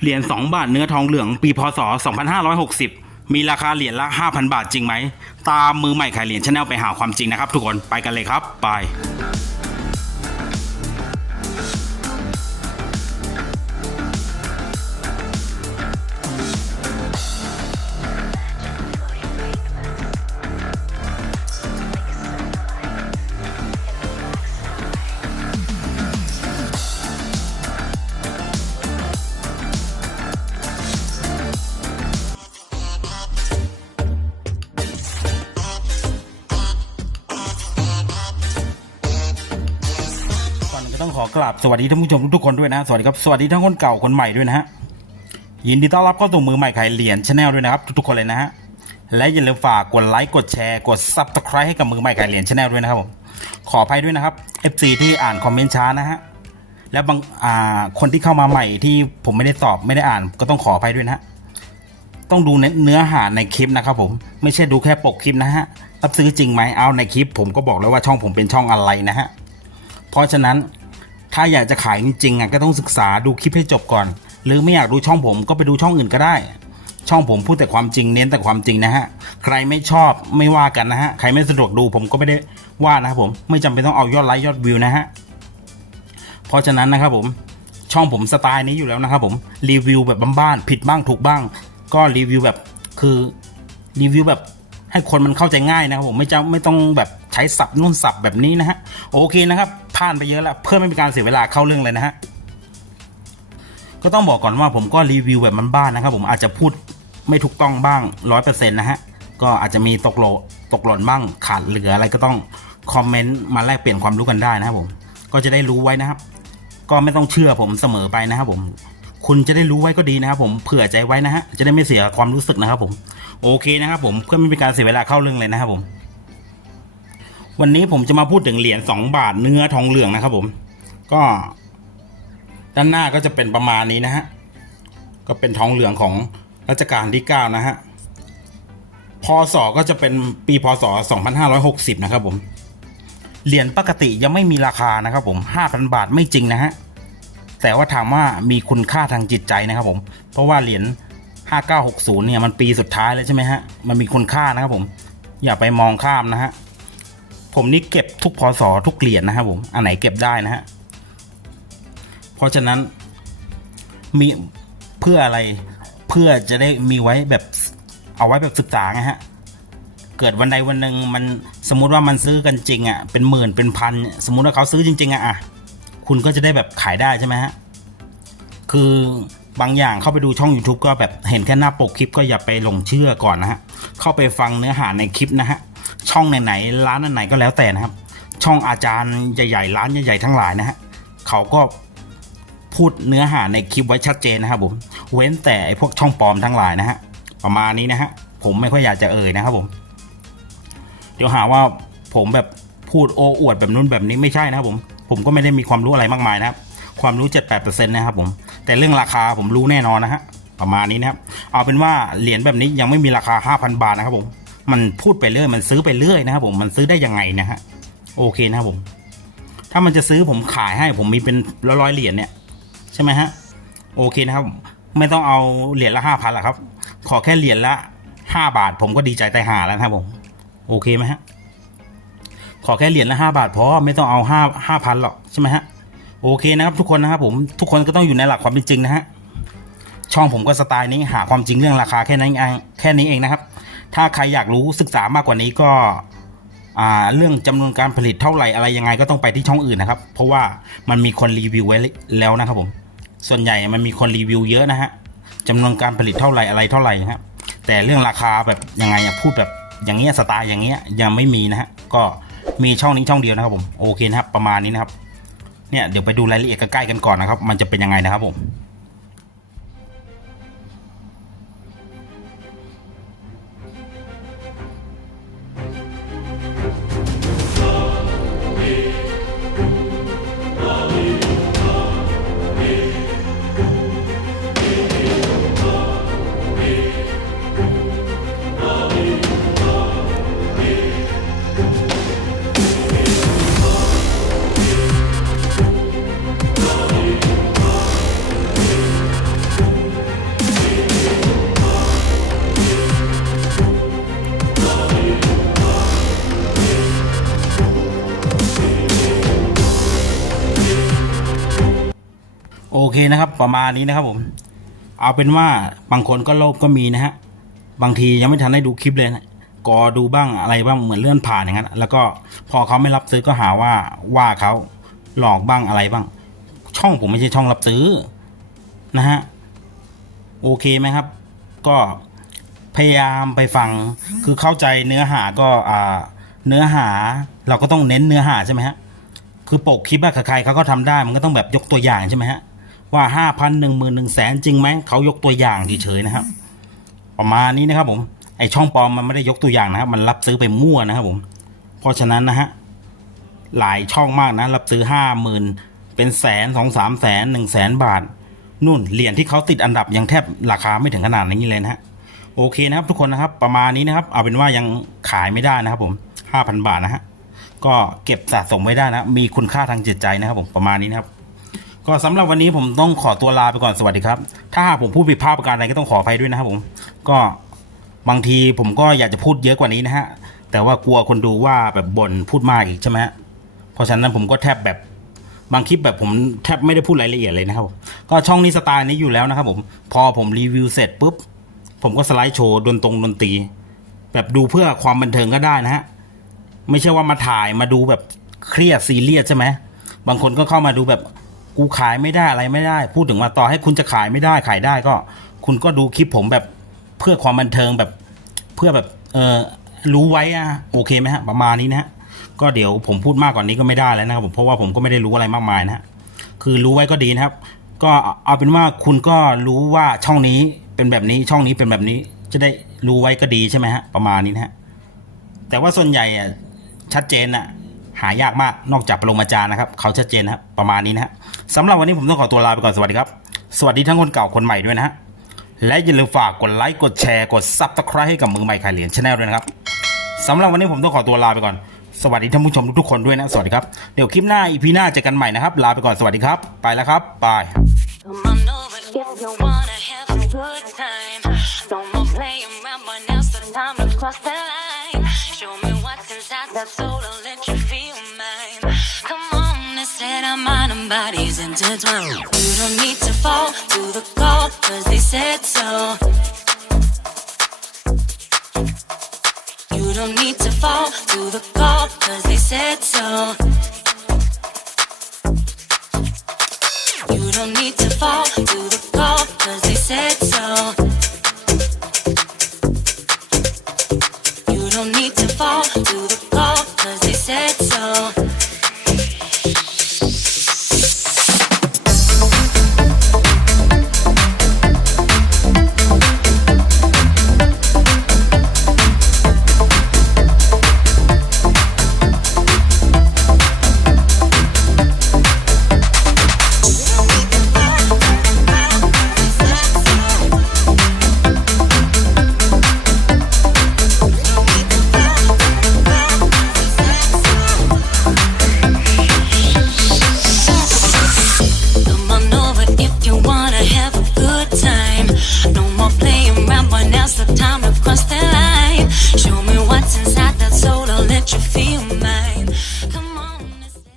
เหรียญ2บาทเนื้อทองเหลืองปีพศ 2560 มีราคาเหรียญละ 5,000 บาทจริงไหม ตามมือใหม่ขายเหรียญชาแนลไปหาความจริงนะครับทุกคนไปกันเลยครับ ไป ขอกราบสวัสดีท่านผู้ชมทุกคนด้วยนะ สวัสดีครับ สวัสดีทั้งคนเก่าคนใหม่ด้วยนะฮะ ยินดีต้อนรับเข้าสู่มือใหม่ขายเหรียญชาแนลด้วยนะครับ ทุกๆคนเลยนะฮะ และอย่าลืมฝากกดไลค์กดแชร์กด Subscribe ให้กับมือใหม่ขายเหรียญชาแนลด้วยนะครับผมขออภัยด้วยนะครับ FC ที่อ่านคอมเมนต์ช้านะฮะ และบางอ่าคนที่เข้ามาใหม่ที่ผมไม่ได้ตอบไม่ได้อ่าน ก็ต้องขออภัยด้วยนะฮะ ต้องดูเนื้อหาในคลิปนะครับผมไม่ใช่ดูแค่ปกคลิปนะฮะรับซื้อจริงไหมเอาในคลิป ผมก็บอกแล้วว่าช่องผมเป็นช่องอะไรนะฮะเพราะฉะนั้น ถ้าอยากจะขายจริงๆอะก็ต้องศึกษาดูคลิปให้จบก่อน หรือไม่อยากดูช่องผมก็ไปดูช่องอื่นก็ได้ ช่องผมพูดแต่ความจริงเน้นแต่ความจริงนะฮะ ใครไม่ชอบไม่ว่ากันนะฮะ ใครไม่สะดวกดูผมก็ไม่ได้ว่านะครับผม ไม่จำเป็นต้องเอายอดไลค์ยอดวิวนะฮะ เพราะฉะนั้นนะครับผม ช่องผมสไตล์นี้อยู่แล้วนะครับผม รีวิวแบบบ้านๆผิดบ้างถูกบ้าง ก็รีวิวแบบคือรีวิวแบบให้คนมันเข้าใจง่ายนะครับผมไม่จะไม่ต้องแบบใช้ศัพท์นู่นศัพท์แบบนี้นะฮะ โอเคนะครับ ผ่านไปเยอะแล้วเพื่อไม่มีการเสียเวลาเข้าเรื่องเลยนะฮะก็ต้องบอกก่อนว่าผมก็รีวิวแบบบ้านๆนะครับ ผมอาจจะพูดไม่ถูกต้องบ้างร้อยเปอร์เซ็นต์นะฮะก็อาจจะมีตกโหลตกหล่นบ้างขาดเหลืออะไรก็ต้องคอมเมนต์มาแลกเปลี่ยนความรู้กันได้นะครับผมก็จะได้รู้ไว้นะครับ ก็ไม่ต้องเชื่อผมเสมอไปนะครับผมคุณจะได้รู้ไว้ก็ดีนะครับผมเผื่อใจไว้นะฮะจะได้ไม่เสียความรู้สึกนะครับผมโอเคนะครับผมเพื่อไม่เป็นการเสียเวลาเข้าเรื่องเลยนะครับผม วันนี้ผมจะมาพูดถึงเหรียญสองบาทเนื้อทองเหลืองนะครับ ผม ก็ ด้านหน้าก็จะเป็นประมาณนี้นะฮะก็เป็นทองเหลืองของรัชกาลที่เก้านะฮะพศก็จะเป็นปีพศ 2560 นะครับผม เหรียญปกติยังไม่มีราคานะครับผม 5,000 บาทไม่จริงนะฮะ แต่ว่าถามว่ามีคุณค่าทางจิตใจนะครับผม เพราะว่าเหรียญ 5960 เนี่ยมันปีสุดท้ายแล้วใช่ไหมฮะ มันมีคุณค่านะครับผม อย่าไปมองข้ามนะฮะ ผมนี่เก็บทุกพศทุกเหรียญนะครับผมอันไหนเก็บได้นะฮะเพราะฉะนั้นมีเพื่ออะไรเพื่อจะได้มีไว้แบบเอาไว้แบบศึกษาไงฮะเกิดวันใดวันหนึ่งมันสมมุติว่ามันซื้อกันจริงอะเป็นหมื่นเป็นพันสมมุติว่าเขาซื้อจริง ๆอะอะคุณก็จะได้แบบขายได้ใช่ไหมฮะคือบางอย่างเข้าไปดูช่อง YouTube ก็แบบเห็นแค่หน้าปกคลิปก็อย่าไปหลงเชื่อก่อนนะฮะเข้าไปฟังเนื้อหาในคลิปนะฮะ ช่องไหนๆร้านไหนก็แล้วแต่นะครับ ช่องอาจารย์ใหญ่ๆร้านใหญ่ๆทั้งหลายนะฮะเขาก็พูดเนื้อหาในคลิปไว้ชัดเจนนะครับผมเว้นแต่ไอ้พวกช่องปลอมทั้งหลายนะฮะประมาณนี้นะฮะผมไม่ค่อยอยากจะเอ่ยนะครับผม เดี๋ยวหาว่าผมแบบพูดโอ้อวดแบบนู้นแบบนี้ไม่ใช่นะครับผม ผมก็ไม่ได้มีความรู้อะไรมากมายนะครับ ความรู้ 7-8%นะครับผมแต่เรื่องราคาผมรู้แน่นอนนะฮะประมาณนี้นะครับ เอาเป็นว่าเหรียญแบบนี้ยังไม่มีราคา 5,000 บาทนะครับผม มันพูดไปเรื่อยมันซื้อไปเรื่อยนะครับผมมันซื้อได้ยังไงนะฮะโอเคนะครับผม ถ้ามันจะซื้อผมขายให้ผมมีเป็นร้อยเหรียญเนี่ยใช่ไหมฮะโอเคนะครับ ไม่ต้องเอาเหรียญละห้าพันหรอกครับ ขอแค่เหรียญละห้าบาท ผมก็ดีใจใจหาแล้วนะครับผมโอเคไหมฮะขอแค่เหรียญละห้าบาทพอไม่ต้องเอาห้าห้าพันหรอกใช่ไหมฮะโอเคนะครับทุกคนนะครับผมทุกคนก็ต้องอยู่ในหลักความเป็นจริงนะฮะช่องผมก็สไตล์นี้หาความจริงเรื่องราคาแค่นั้นเองแค่นี้เองนะครับ ถ้าใครอยากรู้ศึกษามากกว่านี้ก็เรื่องจำนวนการผลิตเท่าไหร่อะไรยังไงก็ต้องไปที่ช่องอื่นนะครับ เพราะว่ามันมีคนรีวิวไว้แล้วนะครับผม ส่วนใหญ่มันมีคนรีวิวเยอะนะฮะจำนวนการผลิตเท่าไหร่อะไรเท่าไหร่นะครับแต่เรื่องราคาแบบยังไงพูดแบบอย่างเงี้ยสไตล์อย่างเงี้ยยังไม่มีนะฮะก็มีช่องนี้ช่องเดียวนะครับผมโอเคนะครับประมาณนี้นะครับเนี่ยเดี๋ยวไปดูรายละเอียดใกล้ๆกันก่อนนะครับ มันจะเป็นยังไงนะครับผม เคนะครับ ประมาณนี้นะครับผม เอาเป็นว่าบางคนก็โลภก็มีนะฮะบางทียังไม่ทันได้ดูคลิปเลยนะก็ดูบ้างอะไรบ้างเหมือนเลื่อนผ่านอย่างนั้น แล้วก็พอเขาไม่รับซื้อก็หาว่าว่าเขาหลอกบ้างอะไรบ้าง ช่องผมไม่ใช่ช่องรับซื้อนะฮะโอเคไหมครับ ก็พยายามไปฟังคือเข้าใจเนื้อหาก็อ่าเนื้อหาเราก็ต้องเน้นเนื้อหาใช่ไหมฮะคือปกคลิปอะใครเขาก็ทำได้มันก็ต้องแบบยกตัวอย่างใช่ไหมฮะ ว่าห้าพันหนึ่งหมื่นหนึ่งแสนจริงไหมเขายกตัวอย่างเฉยๆนะครับ ประมาณนี้นะครับผมไอช่องปลอมมันไม่ได้ยกตัวอย่างนะครับ มันรับซื้อไปมั่วนะครับผม เพราะฉะนั้นนะฮะหลายช่องมากนะรับซื้อห้าหมื่นเป็นแสนสองสามแสนหนึ่งแสนบาทนู่นเหรียญที่เขาติดอันดับยังแทบราคาไม่ถึงขนาดนี้เลยนะฮะโอเคนะครับทุกคนนะครับประมาณนี้นะครับ เอาเป็นว่ายังขายไม่ได้นะครับผมห้าพันบาทนะฮะก็เก็บสะสมไว้ได้นะ มีคุณค่าทางจิตใจนะครับผมประมาณนี้นะครับ ก็สำหรับวันนี้ผมต้องขอตัวลาไปก่อนสวัสดีครับ ถ้าหากผมพูดผิดพลาดประการใดก็ต้องขออภัยด้วยนะครับผม ก็บางทีผมก็อยากจะพูดเยอะกว่านี้นะฮะ แต่ว่ากลัวคนดูว่าแบบบ่นพูดมากอีกใช่ไหมฮะ เพราะฉะนั้นผมก็แทบแบบบางคลิปแบบผมแทบไม่ได้พูดรายละเอียดเลยนะครับผมก็ช่องนี้สไตล์นี้อยู่แล้วนะครับผม พอผมรีวิวเสร็จปุ๊บ ผมก็สไลด์โชว์ดนตรงดนตรี แบบดูเพื่อความบันเทิงก็ได้นะฮะ ไม่ใช่ว่ามาถ่ายมาดูแบบเครียดซีเรียสใช่ไหมบางคนก็เข้ามาดูแบบ กูขายไม่ได้อะไรไม่ได้ พูดถึงว่าต่อให้คุณจะขายไม่ได้ขายได้ก็ คุณก็ดูคลิปผมแบบเพื่อความบันเทิงแบบเพื่อแบบเออรู้ไว้อะโอเคไหมฮะประมาณนี้นะฮะก็เดี๋ยวผมพูดมากกว่านี้ก็ไม่ได้แล้วนะครับผมเพราะว่าผมก็ไม่ได้รู้อะไรมากมายนะฮะคือรู้ไว้ก็ดีนะครับ ก็เอาเป็นว่าคุณก็รู้ว่าช่องนี้เป็นแบบนี้ช่องนี้เป็นแบบนี้ จะได้รู้ไว้ก็ดีใช่ไหมฮะประมาณนี้นะฮะแต่ว่าส่วนใหญ่อะชัดเจนอะ หายากมากนอกจากปรมาจารย์นะครับ เขาชัดเจนนะครับประมาณนี้นะฮะสำหรับวันนี้ผมต้องขอตัวลาไปก่อนสวัสดีครับ สวัสดีทั้งคนเก่าคนใหม่ด้วยนะฮะและอย่าลืมฝากกดไลค์กดแชร์กดซับสไครต์ให้กับมือใหม่ขายเหรียญชาแนลด้วยนะครับสำหรับวันนี้ผมต้องขอตัวลาไปก่อนสวัสดีท่านผู้ชมทุกๆคนด้วยนะ สวัสดีครับ เดี๋ยวคลิปหน้าอีพีหน้าเจอกันใหม่นะครับ ลาไปก่อนสวัสดีครับ ไปแล้วครับบาย Come on bodies intertwined. You don't need to fall to the call, cause they said so. You don't need to fall to the call, cause they said so. You don't need to fall to the call,